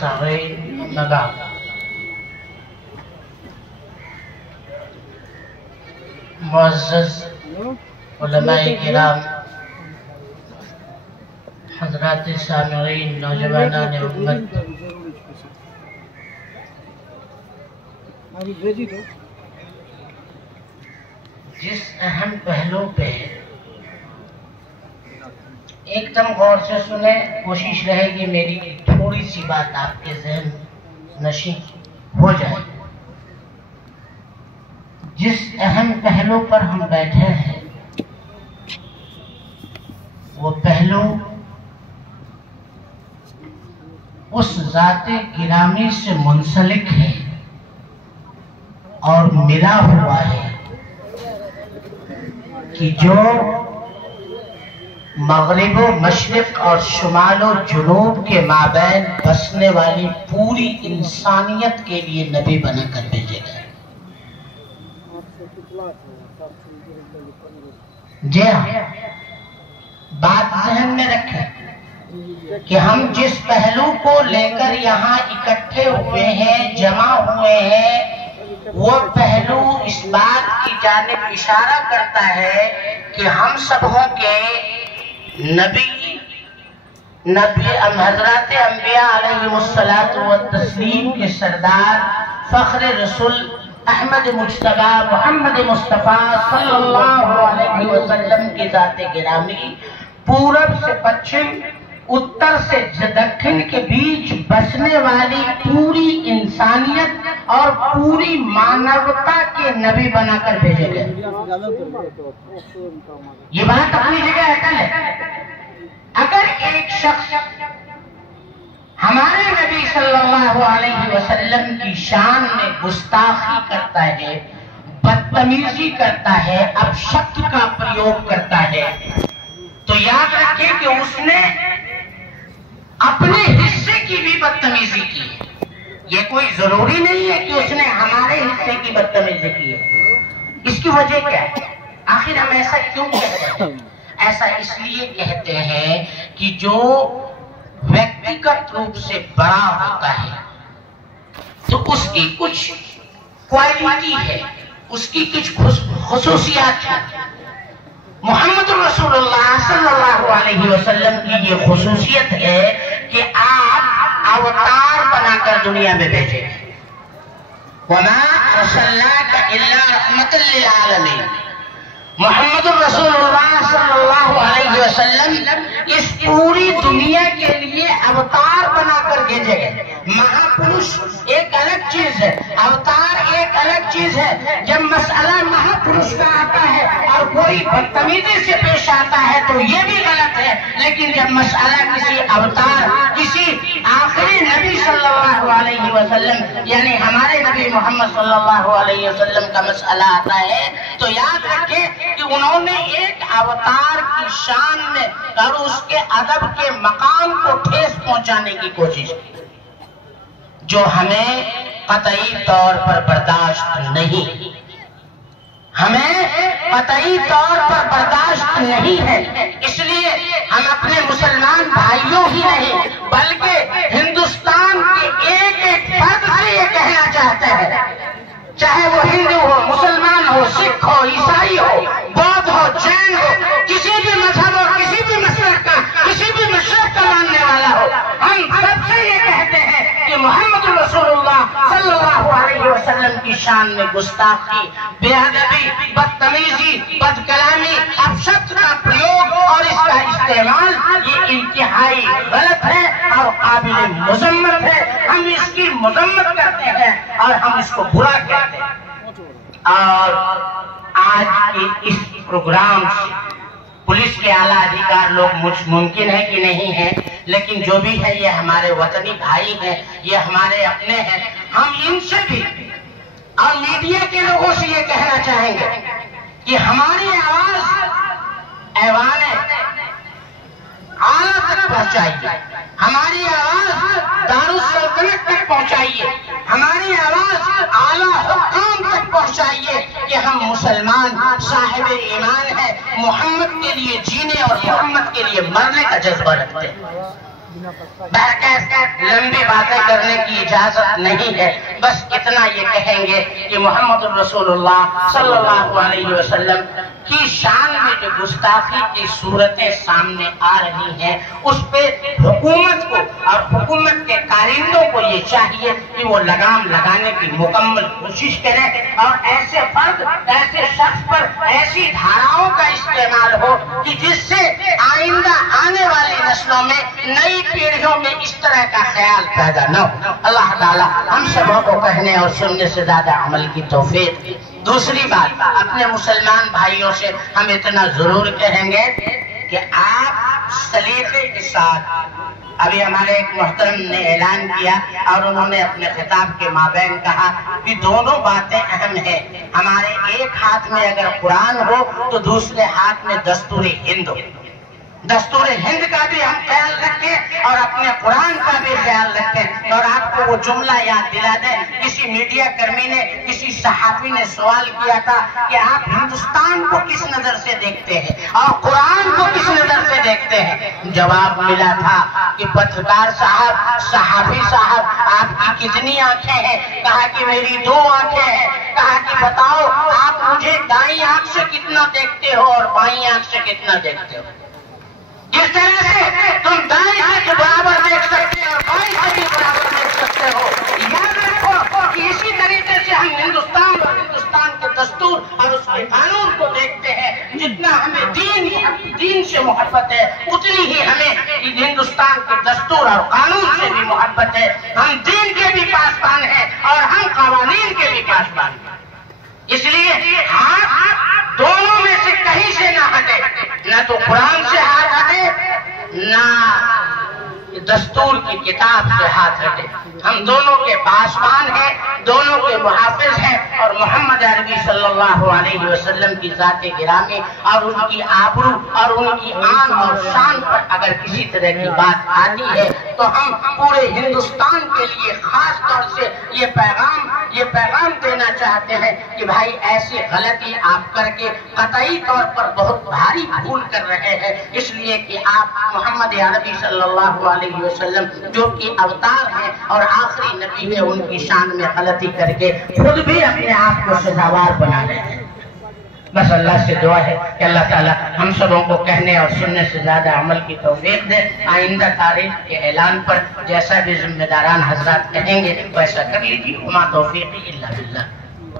السامعين أما بعد معزز علماء کرام، حضرات سامعین، نوجوانان امت، جس اہم پہلو پہ ایک دم غور سے سنیں، کوشش رہے گی میری تھوڑی سی بات آپ کے ذہن نشین ہو جائے۔ جس اہم پہلو پر ہم بیٹھے ہیں وہ پہلو اس ذات گرامی سے منسلک ہے اور ملا ہوا ہے کہ جو مغرب و مشرق اور شمال و جنوب کے مابین بسنے والی پوری انسانیت کے لیے نبی بنا کر بھیجے گئے۔ جی ہاں، بات ذہن میں رکھیں کہ ہم جس پہلو کو لے کر یہاں اکٹھے ہوئے ہیں، جمع ہوئے ہیں، وہ پہلو اس بات کی جانب اشارہ کرتا ہے کہ ہم سبوں کے نبی حضرات انبیاء علیہ السلام کے سردار فخر رسول احمد مجتبی محمد مصطفیٰ صلی اللہ علیہ وسلم کی ذات گرامی پورب سے پچھم، اتر سے دکھن کے بیچ بسنے والی پوری انسانیت اور پوری مانوتا کے نبی بنا کر بھیجے گئے۔ یہ بات اپنی جگہ اٹل ہے۔ اگر ایک شخص ہمارے نبی صلی اللہ علیہ وسلم کی شان میں گستاخی کرتا ہے، بدتمیزی کرتا ہے، اپشبد کا پریوگ کرتا ہے، تو یاد رکھیں کہ اس نے اپنے حصے کی بھی بدتمیزی کی ہے۔ یہ کوئی ضروری نہیں ہے کہ اس نے ہمارے حصے کی بدتمیزی کی ہے۔ اس کی وجہ کیا ہے؟ آخر ہم ایسا کیوں کہتے ہیں؟ ایسا اس لیے کہتے ہیں کہ جو ویکتیگت روپ سے بڑا ہوتا ہے تو اس کی کچھ کوالٹی ہے، اس کی کچھ خصوصیات ہیں۔ محمد رسول اللہ صلی اللہ علیہ وسلم کی یہ خصوصیت ہے کہ آپ اوتار بنا کر دنیا میں بھیجے گئے۔ وَمَا أَرْسَلْنَاكَ إِلَّا رَحْمَةً لِلْعَالَمِينَ۔ محمد رسول اللہ صلی اللہ علیہ وسلم اس پوری دنیا کے لیے اوتار بنا کر بھیجے گئے۔ مہاپروش ایک الگ چیز ہے، اوتار ایک الگ چیز ہے۔ جب مسئلہ مہاپروش کا آتا ہے اور کوئی بدتمیزی سے پیش آتا ہے تو یہ بھی غلط ہے، لیکن جب مسئلہ کسی اوتار، کسی آخری نبی صلی اللہ علیہ وسلم یعنی ہمارے نبی محمد صلی اللہ علیہ وسلم کا مسئلہ آتا ہے تو یاد رکھیں کہ انہوں نے ایک اوتار کی شان میں اور اس کے ادب کے مقام کو ٹھیس پہنچانے کی کوشش کی جو ہمیں قطعی طور پر برداشت نہیں، ہمیں قطعی طور پر برداشت نہیں ہے۔ اس لیے ہم اپنے مسلمان بھائیوں ہی نہیں بلکہ ہندوستان کے ایک ایک فرد سے یہ کہنا چاہتے ہیں، چاہے وہ ہندو ہو، مسلمان ہو، سکھ ہو، عیسائی ہو، بودھ ہو، جین ہو، کسی بھی مذہب اور کسی بھی مسلک کا، کسی بھی مشرق کا ماننے والا ہو، ہم سب سے یہ کہتے ہیں کہ محمد رسول اللہ صلی اللہ علیہ وسلم کی شان میں گستاخی، بے ادبی، بدتمیزی، بد کلامی، اپشبد کا پریوگ اور اس کا استعمال یہ انتہائی غلط ہے اور قابل مذمت ہے۔ ہم اس کی مذمت کرتے ہیں اور ہم اس کو برا کہتے ہیں۔ اور آج کے اس پروگرام سے پولیس کے اعلیٰ ادھیکار لوگ ممکن ہے کہ نہیں ہے، لیکن جو بھی ہے یہ ہمارے وطنی بھائی ہیں، یہ ہمارے اپنے ہیں۔ ہم ان سے بھی اور میڈیا کے لوگوں سے یہ کہنا چاہیں گے کہ ہماری آواز ایوان اعلیٰ تک پہنچائیے، ہماری آواز دارالسلطنت تک پہنچائیے، ہماری آواز اعلیٰ حکام تک پہنچائیے کہ ہم مسلمان صاحب ایمان ہیں، محمد کے لیے جینے اور محمد کے لیے مرنے کا جذبہ رکھتے ہیں۔ بہرکیف لمبی باتیں کرنے کی اجازت نہیں ہے، بس اتنا یہ کہیں گے کہ محمد رسول اللہ صلی اللہ علیہ وسلم کی شان میں جو گستاخی کی صورتیں سامنے آ رہی ہیں، اس پہ حکومت کو اور حکومت کے کارندوں کو یہ چاہیے کہ وہ لگام لگانے کی مکمل کوشش کریں اور ایسے فرد، ایسے شخص پر ایسی دھاراؤں کا استعمال ہو کہ جس سے آئندہ آنے والی نسلوں میں، نئی پیڑھیوں میں اس طرح کا خیال پیدا نہ ہو۔ اللہ تعالی ہم سبوں کو کہنے اور سننے سے زیادہ عمل کی توفیق دے۔ دوسری بات، اپنے مسلمان بھائیوں سے ہم اتنا ضرور کہیں گے کہ آپ سلیقے کے ساتھ، ابھی ہمارے ایک محترم نے اعلان کیا اور انہوں نے اپنے خطاب کے مابین کہا کہ دونوں باتیں اہم ہیں۔ ہمارے ایک ہاتھ میں اگر قرآن ہو تو دوسرے ہاتھ میں دستور ہند ہو۔ دستور ہند کا بھی ہم خیال رکھیں اور اپنے قرآن کا بھی خیال رکھیں۔ اور آپ کو وہ جملہ یاد دلا دیں، کسی میڈیا کرمی نے، کسی صحافی نے سوال کیا تھا کہ آپ ہندوستان کو کس نظر سے دیکھتے ہیں اور قرآن کو کس نظر سے دیکھتے ہیں؟ جواب ملا تھا کہ پترکار صاحب، صحافی صاحب، آپ کی کتنی آنکھیں ہیں؟ کہا کہ میری 2 آنکھیں ہیں۔ کہا کہ بتاؤ آپ مجھے دائیں آنکھ سے کتنا دیکھتے ہو اور بائیں آنکھ سے کتنا دیکھتے ہو؟ جس طرح سے تم دائیں ہاتھ کے برابر دیکھ سکتے اور بائیں ہاتھ کے برابر دیکھ سکتے ہو، یاد رکھو کہ اسی طریقے سے ہم ہندوستان اور ہندوستان کے دستور اور اس کے قانون کو دیکھتے ہیں۔ جتنا ہمیں دین سے محبت ہے، اتنی ہی ہمیں ہندوستان کے دستور اور قانون سے بھی محبت ہے۔ ہم دین کے بھی پاسبان ہیں اور ہم قوانین کے بھی پاسبان ہیں۔ اس لیے ہاتھ دونوں میں سے کہیں سے نہ ہٹے، نہ تو قرآن سے ہاتھ ہٹے، نہ دستور کی کتاب سے ہاتھ ہٹے۔ ہم دونوں کے پاسبان ہیں، دونوں کے محافظ ہیں، اور محمد عربی صلی اللہ علیہ وسلم کی ذات گرامی اور ان کی آبرو اور ان کی آن اور شان پر اگر کسی طرح کی بات آتی ہے تو ہم پورے ہندوستان کے لیے خاص طور سے یہ پیغام دینا چاہتے ہیں کہ بھائی ایسی غلطی آپ کر کے قطعی طور پر بہت بھاری بھول کر رہے ہیں، اس لیے کہ آپ محمد عربی صلی اللہ علیہ وسلم جو کہ اوتار ہیں اور آخری نبی ہے، ان کی شان میں غلطی کر کے خود بھی اپنے آپ کو سزاوار بنا رہے ہیں۔ بس اللہ سے دعا ہے کہ اللہ تعالیٰ ہم سبوں کو کہنے اور سننے سے زیادہ عمل کی توفیق دے۔ آئندہ تاریخ کے اعلان پر جیسا بھی ذمہ داران حضرات کہیں گے ویسا کر لیجیے۔ وما توفیقی الا باللہ۔